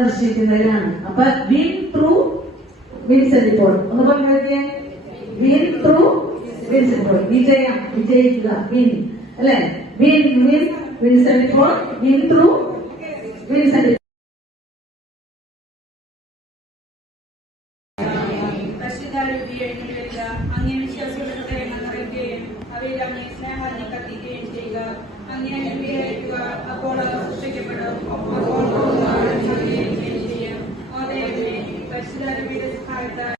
സൃഷ്ടിക്കുന്നതിനാണ്. അപ്പൊ win through Vincent Paul ഒന്ന് പറഞ്ഞേ. Win through Vincent Paul. വിജയം, വിജയിക്കുക, വിൻ അല്ലെ. Win win Vincent Paul, win through Vincent. അങ്ങനെ വിശ്വാസികളുടെ എണ്ണം നിറയ്ക്കുകയും അവയിൽ അങ്ങനെ സ്നേഹം കത്തിക്കുകയും ചെയ്യുക. അങ്ങനെ വിചാരിക്കുക, അപ്പോൾ അത് സൃഷ്ടിക്കപ്പെടും. അപ്പോൾ ചെയ്യാം. അതേ പരിശുദ്ധാരൂപിയുടെ സഹായത്താൽ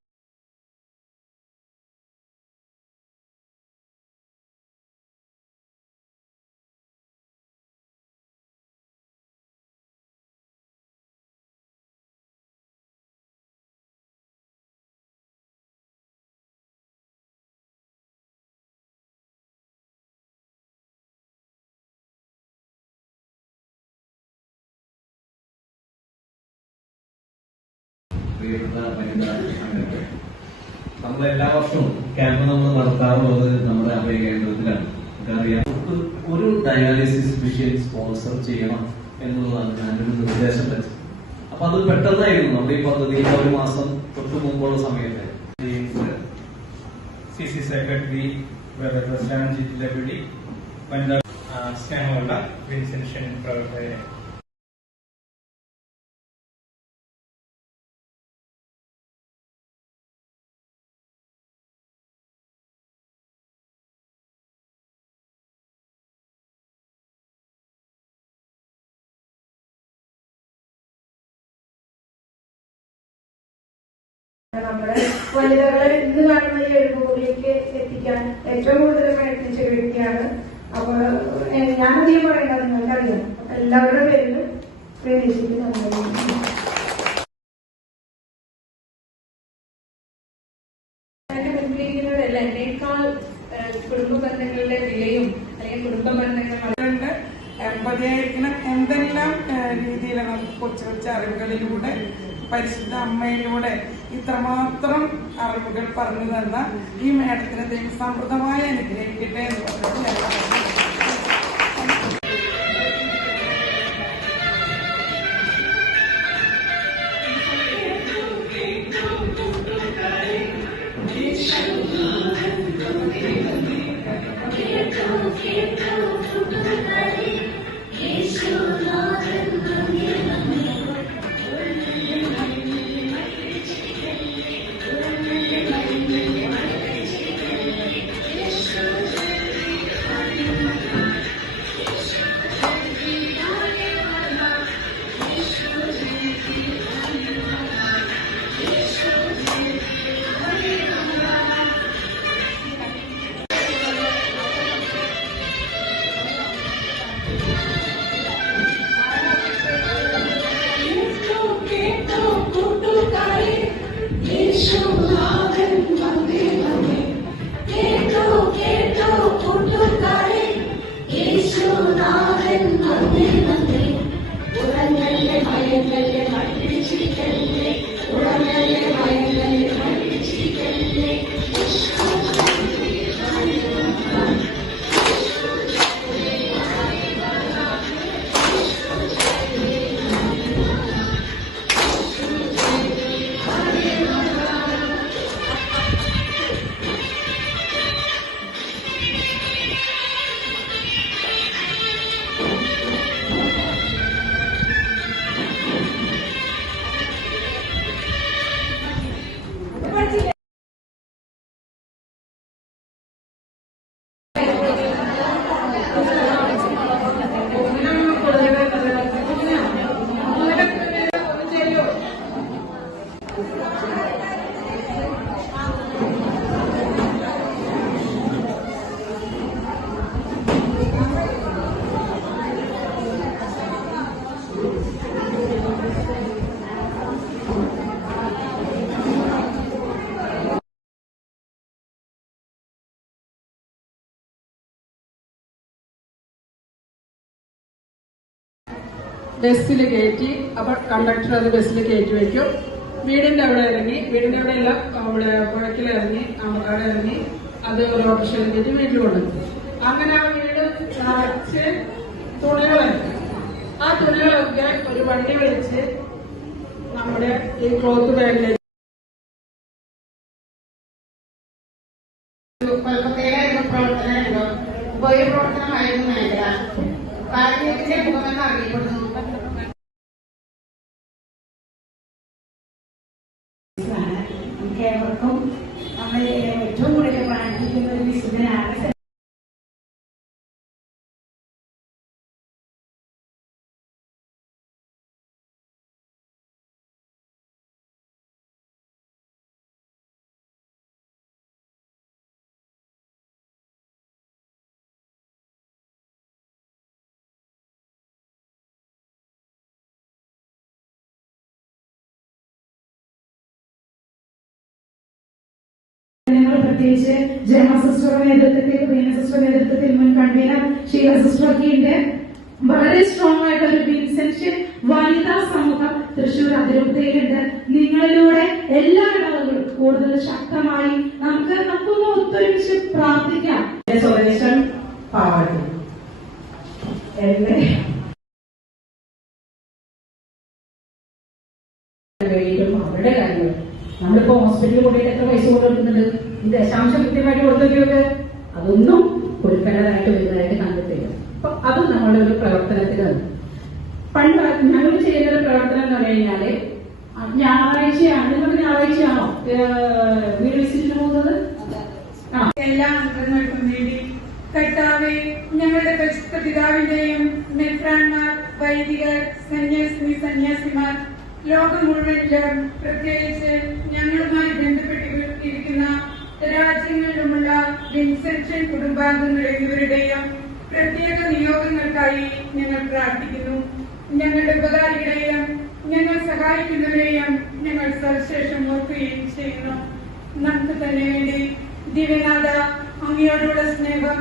പ്രിയപ്പെട്ട വനിതാ അംഗങ്ങൾ, നമ്മൾ എല്ലാ വർഷവും ക്യാമ്പ് നമ്മൾ നടത്താറുള്ളത് നമ്മുടെ അഭയ കേന്ദ്രത്തിലാണ്. നമുക്കറിയാം, ഒരു ഡയാലിസിസ് മെഷീൻ സ്പോൺസർ ചെയ്യണം എന്നുള്ളതാണ് ഞാനൊരു നിർദ്ദേശം വെച്ചത്. അപ്പൊ അത് പെട്ടെന്നായിരുന്നു നമ്മുടെ ഈ പദ്ധതിയുടെ ഒരു മാസം തൊട്ട് മുമ്പുള്ള സമയത്ത് CC സെക്രട്ടറി പ്രസിഡന്റ് ജില്ലപടി വനിതാ സ്നേഹമുള്ള വിൻസെൻഷൻ പ്രവർത്തകരെ, നമ്മുടെ വനിതകളെ ഇന്ന് കാണുന്ന ഈ എഴുപൂറിലേക്ക് എത്തിക്കാൻ ഏറ്റവും കൂടുതൽ പ്രയത്നിച്ച വ്യക്തിയാണ്. അപ്പോൾ ഞാൻ അധികം പറയേണ്ടത് നിങ്ങൾക്കറിയാം. എല്ലാവരുടെ പേരിലും പ്രവേശിക്കുന്നു. മുൻപിരിക്കുന്നവരല്ല എന്നേക്കാൾ കുടുംബ ബന്ധങ്ങളുടെ വിലയും അല്ലെങ്കിൽ കുടുംബ ബന്ധങ്ങൾ എമ്പതിയായിരിക്കണം. എന്തെല്ലാം രീതിയിൽ നമുക്ക് കൊച്ചു കൊച്ചു അറിവുകളിലൂടെ പരിശുദ്ധ അമ്മയിലൂടെ ഇത്രമാത്രം അറിവുകൾ പറഞ്ഞു തന്ന ഈ മേഡത്തിന് ദൈവം സമൃദ്ധമായി അനുഗ്രഹിക്കട്ടെ എന്ന് പറഞ്ഞത് ബസ്സിൽ കയറ്റി. അപ്പൊ കണ്ടക്ടർ അത് ബസ്സിൽ കയറ്റി വയ്ക്കും. വീടിന്റെ അവിടെ ഇറങ്ങി, വീടിന്റെ അവിടെ എല്ലാം അവിടെ പുഴക്കിലിറങ്ങി അവിടെ ഇറങ്ങി അത് ഒരു ഓട്ടോറിക്ഷയിൽ കയറ്റി വീട്ടിൽ കൊണ്ടുവരും. അങ്ങനെ ആ വീട് നിറച്ച് തുണികളൊക്കെ, ആ തുണികളൊക്കെ ഒരു വണ്ടി വിളിച്ച് നമ്മുടെ ഈ ക്ലോത്ത് ബാഗിലേക്ക് കൊൽക്കത്തയിലായിരുന്നു പ്രവർത്തനമായിരുന്നു. ഉപയോഗപ്രവർത്തനമായിരുന്നു മേഖല. കാരുണ്യത്തിന്റെ മുഖമെന്ന് അറിയപ്പെടുന്നു. നമുക്ക് ഏവർക്കും നമ്മൾ ഏറ്റവും കൂടുതൽ പ്രാർത്ഥിക്കുന്ന ഒരു വിശുദ്ധനാണ്. പ്രത്യേകിച്ച് ജയമ സിസ്റ്ററുടെ നേതൃത്വത്തിൽ, റീന സിസ്റ്ററുടെ നേതൃത്വത്തിൽ, മുൻ കൺവീനർ ഷീല സിസ്റ്ററൊക്കെയുണ്ട്. വളരെ സ്ട്രോങ് ആയിട്ട് ഒരു വിൻസെൻഷ്യൻ വനിതാ സമൂഹം തൃശ്ശൂർ അതിരൂപതയിലുണ്ട്. നിങ്ങളിലൂടെ എല്ലാ ഇടവകളും കൂടുതൽ ശക്തമായി നമുക്കൊന്ന് ഒത്തൊരുമിച്ച് പ്രാർത്ഥിക്കാം. സ്വദേശം പാവാടി അവരുടെ കാര്യങ്ങൾ നമ്മളിപ്പോ ഹോസ്പിറ്റലിൽ കൊണ്ടിട്ട് എത്ര പൈസ കൊടുക്കുന്നുണ്ട്? ഈ ദശാംശം കൃത്യമായിട്ട് കൊടുത്തൊക്കെ അതൊന്നും കൊടുക്കേണ്ടതായിട്ട് വരുന്നതായിട്ട് കണ്ടിട്ടില്ല. അപ്പൊ അത് നമ്മളുടെ ഒരു പ്രവർത്തനത്തിലാണ്. പണ്ട് ഞങ്ങൾ ചെയ്യുന്ന ഒരു പ്രവർത്തനം എന്ന് പറഞ്ഞു കഴിഞ്ഞാല് ഞായറാഴ്ചയാണ്. നിങ്ങൾക്ക് ഞായറാഴ്ചയാണോ വീട് വിസിറ്റിന് പോകുന്നത്? എല്ലാ അംഗങ്ങൾക്കും വേണ്ടി കർത്താവെ, ഞങ്ങളുടെ പരിശുദ്ധ പിതാവിന്റെയും മെത്രാന്മാർ, വൈദികർ, സന്യാസിമാർ, ലോകം മുഴുവനിലും പ്രത്യേകിച്ച് ഞങ്ങളുമായി ബന്ധപ്പെട്ടിരിക്കുന്ന രാജ്യങ്ങളിലുമുള്ള വിൻസെൻഷൻ കുടുംബാംഗങ്ങൾ എന്നിവരുടെയും പ്രത്യേക നിയോഗങ്ങൾക്കായി ഞങ്ങൾ പ്രാർത്ഥിക്കുന്നു. ഞങ്ങളുടെ ഉപകാരികളെയും ഞങ്ങൾ സഹായിക്കുന്നവരെയും ഞങ്ങൾ സവിശേഷം ഓർക്കുകയും ചെയ്യുന്നു. നമുക്ക് തന്നെ വേണ്ടി ദിവ്യനാഥ, അങ്ങയോടുള്ള സ്നേഹം